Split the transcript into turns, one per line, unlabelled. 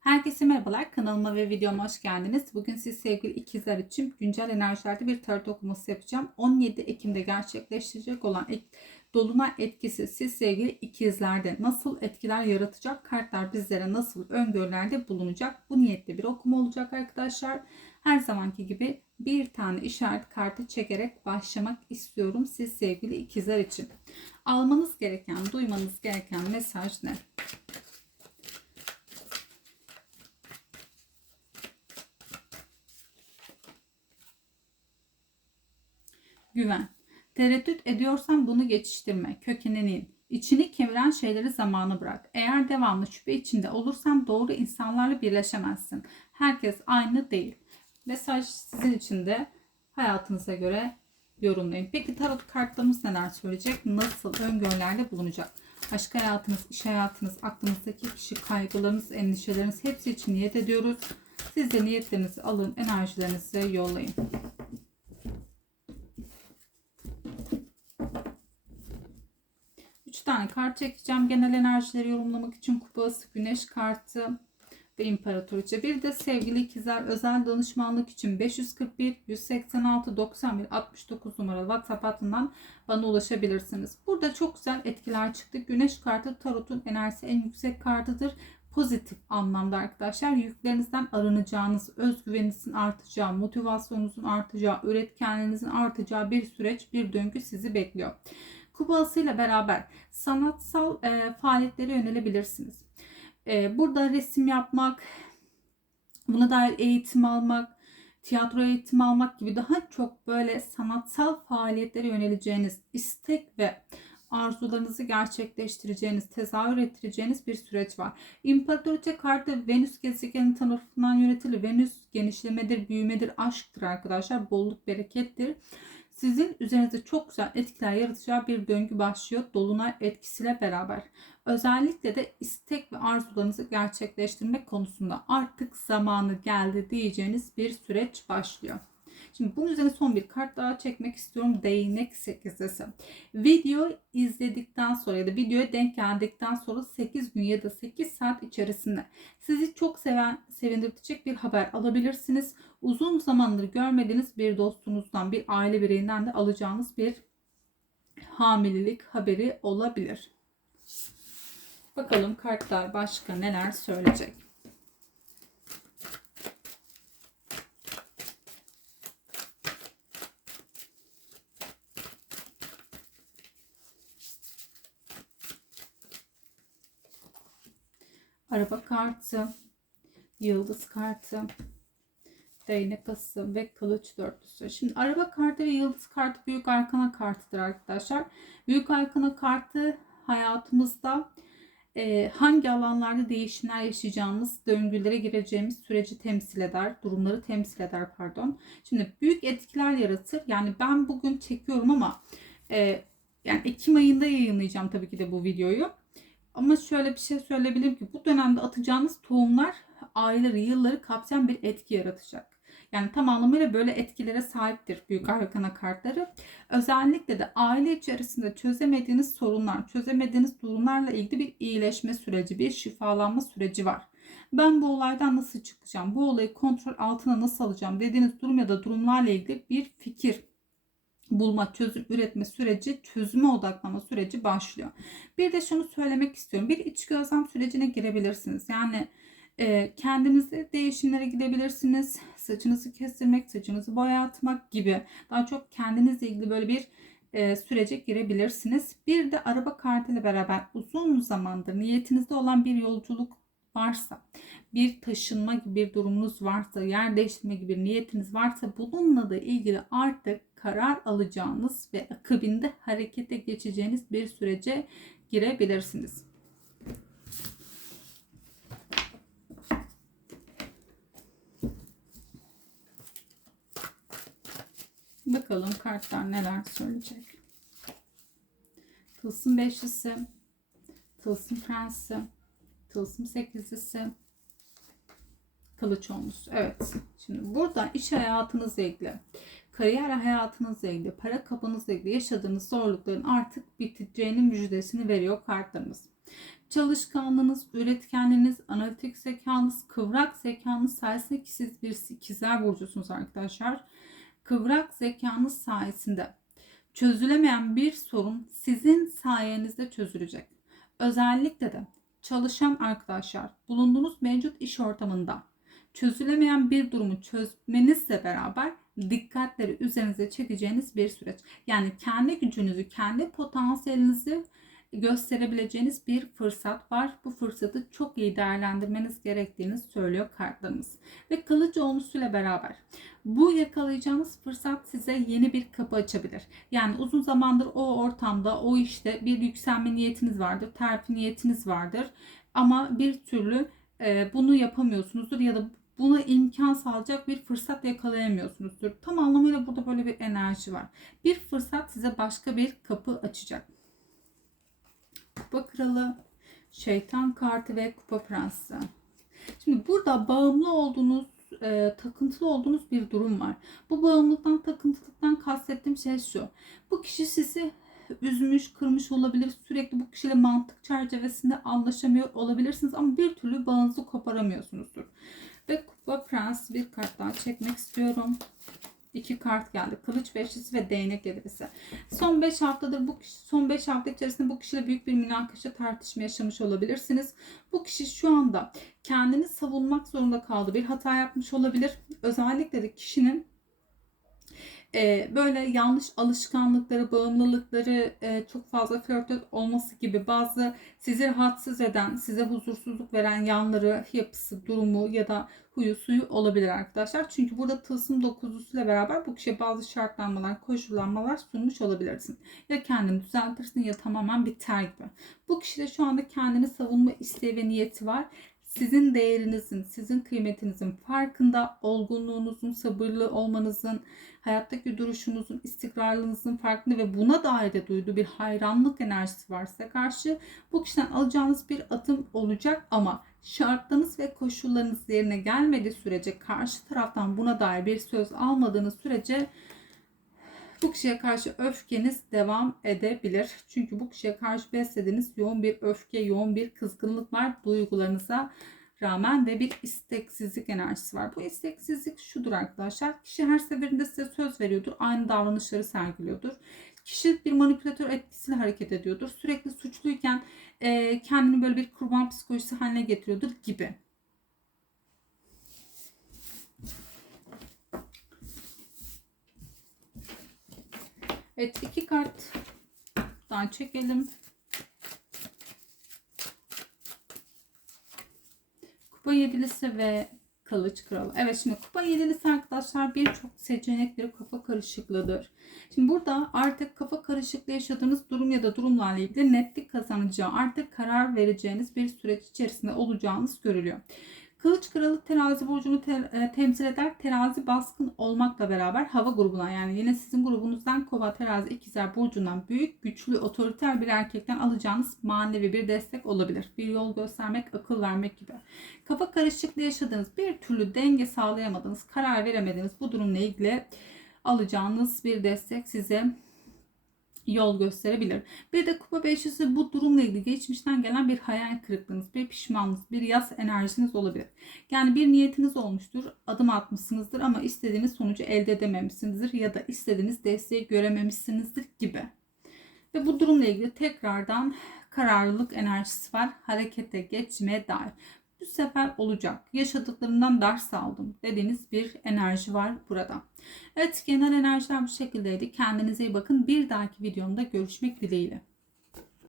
Herkese merhabalar. Kanalıma ve videoma hoş geldiniz. Bugün siz sevgili ikizler için güncel enerjilerde bir tarot okuması yapacağım. 17 Ekim'de gerçekleştirecek olan ek- dolunay etkisi siz sevgili ikizlerde nasıl etkiler yaratacak? Kartlar bizlere nasıl öngörülerde bulunacak? Bu niyetli bir okuma olacak arkadaşlar. Her zamanki gibi bir tane işaret kartı çekerek başlamak istiyorum siz sevgili ikizler için. Almanız gereken, duymanız gereken mesaj ne? Güven. Tereddüt ediyorsan bunu geçiştirme. Kökenine in. İçini kemiren şeyleri zamanı bırak. Eğer devamlı şüphe içinde olursan doğru insanlarla birleşemezsin. Herkes aynı değil. Mesaj sizin için de hayatınıza göre yorumlayın. Peki tarot kartlarımız neler söyleyecek? Nasıl öngörülerde bulunacak? Aşk hayatınız, iş hayatınız, aklınızdaki kişi, kaygılarınız, endişeleriniz hepsi için niyet ediyoruz. Siz de niyetlerinizi alın, enerjilerinizi yollayın. Üç tane kart çekeceğim. Genel enerjileri yorumlamak için kupası, güneş kartı ve imparatoriçe. Bir de sevgili ikizler özel danışmanlık için 541 186 91 69 numaralı WhatsApp hattından bana ulaşabilirsiniz. Burada çok güzel etkiler çıktı. Güneş kartı tarotun enerjisi en yüksek kartıdır. Pozitif anlamda arkadaşlar yüklerinizden arınacağınız, özgüveninizin artacağı, motivasyonunuzun artacağı, üretkenliğinizin artacağı bir süreç, bir döngü sizi bekliyor. Kupasıyla beraber sanatsal e, faaliyetlere yönelebilirsiniz. E, burada resim yapmak, buna dair eğitim almak, tiyatro eğitimi almak gibi daha çok böyle sanatsal faaliyetlere yöneleceğiniz istek ve arzularınızı gerçekleştireceğiniz, tezahür ettireceğiniz bir süreç var. İmparatoriçe kartı Venüs gezegeni tarafından yönetilir. Venüs genişlemedir, büyümedir, aşktır arkadaşlar. Bolluk, berekettir sizin üzerinizde çok güzel etkiler yaratacağı bir döngü başlıyor dolunay etkisiyle beraber. Özellikle de istek ve arzularınızı gerçekleştirmek konusunda artık zamanı geldi diyeceğiniz bir süreç başlıyor. Şimdi bunun üzerine son bir kart daha çekmek istiyorum. Değnek sekizlisi. Video izledikten sonra ya da videoya denk geldikten sonra 8 gün ya da 8 saat içerisinde sizi çok seven, sevindirecek bir haber alabilirsiniz. Uzun zamandır görmediğiniz bir dostunuzdan, bir aile bireyinden de alacağınız bir hamilelik haberi olabilir. Bakalım kartlar başka neler söyleyecek. Araba kartı, yıldız kartı, değnek ası ve kılıç dörtlüsü. Şimdi araba kartı ve yıldız kartı büyük arkana kartıdır arkadaşlar. Büyük arkana kartı hayatımızda e, hangi alanlarda değişimler yaşayacağımız, döngülere gireceğimiz süreci temsil eder, durumları temsil eder pardon. Şimdi büyük etkiler yaratır. Yani ben bugün çekiyorum ama e, yani Ekim ayında yayınlayacağım tabii ki de bu videoyu. Ama şöyle bir şey söyleyebilirim ki bu dönemde atacağınız tohumlar ayları, yılları kapsayan bir etki yaratacak. Yani tam anlamıyla böyle etkilere sahiptir büyük arkana kartları. Özellikle de aile içerisinde çözemediğiniz sorunlar, çözemediğiniz durumlarla ilgili bir iyileşme süreci, bir şifalanma süreci var. Ben bu olaydan nasıl çıkacağım? Bu olayı kontrol altına nasıl alacağım? Dediğiniz durum ya da durumlarla ilgili bir fikir bulma, çözüm üretme süreci, çözüme odaklama süreci başlıyor. Bir de şunu söylemek istiyorum. Bir iç gözlem sürecine girebilirsiniz. Yani e, kendinizi değişimlere gidebilirsiniz. Saçınızı kestirmek, saçınızı boyatmak gibi daha çok kendinizle ilgili böyle bir e, sürece girebilirsiniz. Bir de araba kartıyla beraber uzun zamandır niyetinizde olan bir yolculuk varsa, bir taşınma gibi bir durumunuz varsa, yer değiştirme gibi bir niyetiniz varsa bununla da ilgili artık karar alacağınız ve akabinde harekete geçeceğiniz bir sürece girebilirsiniz. Bakalım kartlar neler söyleyecek. Tılsım beşlisi, tılsım prensi, tılsım sekizlisi, kılıç olmuş. Evet. Şimdi burada iş hayatınızla ilgili, kariyer hayatınızla ilgili, para kapınızla ilgili yaşadığınız zorlukların artık biteceğinin müjdesini veriyor kartlarımız. Çalışkanlığınız, üretkenliğiniz, analitik zekanız, kıvrak zekanız sayesinde ki siz bir ikizler burcusunuz arkadaşlar. Kıvrak zekanız sayesinde çözülemeyen bir sorun sizin sayenizde çözülecek. Özellikle de çalışan arkadaşlar bulunduğunuz mevcut iş ortamında çözülemeyen bir durumu çözmenizle beraber dikkatleri üzerinize çekeceğiniz bir süreç. Yani kendi gücünüzü, kendi potansiyelinizi gösterebileceğiniz bir fırsat var. Bu fırsatı çok iyi değerlendirmeniz gerektiğini söylüyor kartlarımız. Ve kılıcı olmuşuyla beraber bu yakalayacağınız fırsat size yeni bir kapı açabilir. Yani uzun zamandır o ortamda, o işte bir yükselme niyetiniz vardır, terfi niyetiniz vardır. Ama bir türlü bunu yapamıyorsunuzdur ya da buna imkan sağlayacak bir fırsat yakalayamıyorsunuzdur. Tam anlamıyla burada böyle bir enerji var. Bir fırsat size başka bir kapı açacak. Kupa kralı, şeytan kartı ve kupa prensi. Şimdi burada bağımlı olduğunuz, e, takıntılı olduğunuz bir durum var. Bu bağımlılıktan, takıntılıktan kastettiğim şey şu. Bu kişi sizi üzmüş, kırmış olabilir. Sürekli bu kişiyle mantık çerçevesinde anlaşamıyor olabilirsiniz ama bir türlü bağınızı koparamıyorsunuzdur. Ve kupa prens bir kart daha çekmek istiyorum. İki kart geldi. Kılıç beşlisi ve değnek yedilisi. Son 5 haftadır bu kişi, son 5 hafta içerisinde bu kişiyle büyük bir münakaşa tartışma yaşamış olabilirsiniz. Bu kişi şu anda kendini savunmak zorunda kaldı. Bir hata yapmış olabilir. Özellikle de kişinin e, böyle yanlış alışkanlıkları, bağımlılıkları e, çok fazla flörtöz olması gibi bazı sizi rahatsız eden, size huzursuzluk veren yanları, yapısı, durumu ya da huyu suyu olabilir arkadaşlar. Çünkü burada tılsım dokuzlusuyla beraber bu kişiye bazı şartlanmalar, koşullanmalar sunmuş olabilirsin. Ya kendini düzeltirsin ya tamamen biter gibi. Bu kişide şu anda kendini savunma isteği ve niyeti var sizin değerinizin, sizin kıymetinizin farkında, olgunluğunuzun, sabırlı olmanızın, hayattaki duruşunuzun, istikrarlılığınızın farkında ve buna dair de duyduğu bir hayranlık enerjisi varsa karşı bu kişiden alacağınız bir adım olacak ama şartlarınız ve koşullarınız yerine gelmediği sürece karşı taraftan buna dair bir söz almadığınız sürece bu kişiye karşı öfkeniz devam edebilir. Çünkü bu kişiye karşı beslediğiniz yoğun bir öfke, yoğun bir kızgınlık var duygularınıza rağmen ve bir isteksizlik enerjisi var. Bu isteksizlik şudur arkadaşlar. Kişi her seferinde size söz veriyordur. Aynı davranışları sergiliyordur. Kişi bir manipülatör etkisiyle hareket ediyordur. Sürekli suçluyken e, kendini böyle bir kurban psikolojisi haline getiriyordur gibi. Evet iki kart daha çekelim. Kupa yedilisi ve kılıç kralı. Evet şimdi kupa yedilisi arkadaşlar birçok seçenek bir kafa karışıklığıdır. Şimdi burada artık kafa karışıklığı yaşadığınız durum ya da durumlarla ilgili netlik kazanacağı artık karar vereceğiniz bir süreç içerisinde olacağınız görülüyor. Kılıç kralı terazi burcunu te, e, temsil eder. Terazi baskın olmakla beraber hava grubuna yani yine sizin grubunuzdan kova terazi ikizler burcundan büyük güçlü otoriter bir erkekten alacağınız manevi bir destek olabilir. Bir yol göstermek, akıl vermek gibi. Kafa karışıklığı yaşadığınız bir türlü denge sağlayamadığınız, karar veremediğiniz bu durumla ilgili alacağınız bir destek size yol gösterebilir. Bir de kupa beşlisi bu durumla ilgili geçmişten gelen bir hayal kırıklığınız, bir pişmanlık, bir yaz enerjiniz olabilir. Yani bir niyetiniz olmuştur, adım atmışsınızdır ama istediğiniz sonucu elde edememişsinizdir ya da istediğiniz desteği görememişsinizdir gibi. Ve bu durumla ilgili tekrardan kararlılık enerjisi var. Harekete geçmeye dair bu sefer olacak. Yaşadıklarımdan ders aldım dediğiniz bir enerji var burada. Evet genel enerjiler bu şekildeydi. Kendinize iyi bakın. Bir dahaki videomda görüşmek dileğiyle.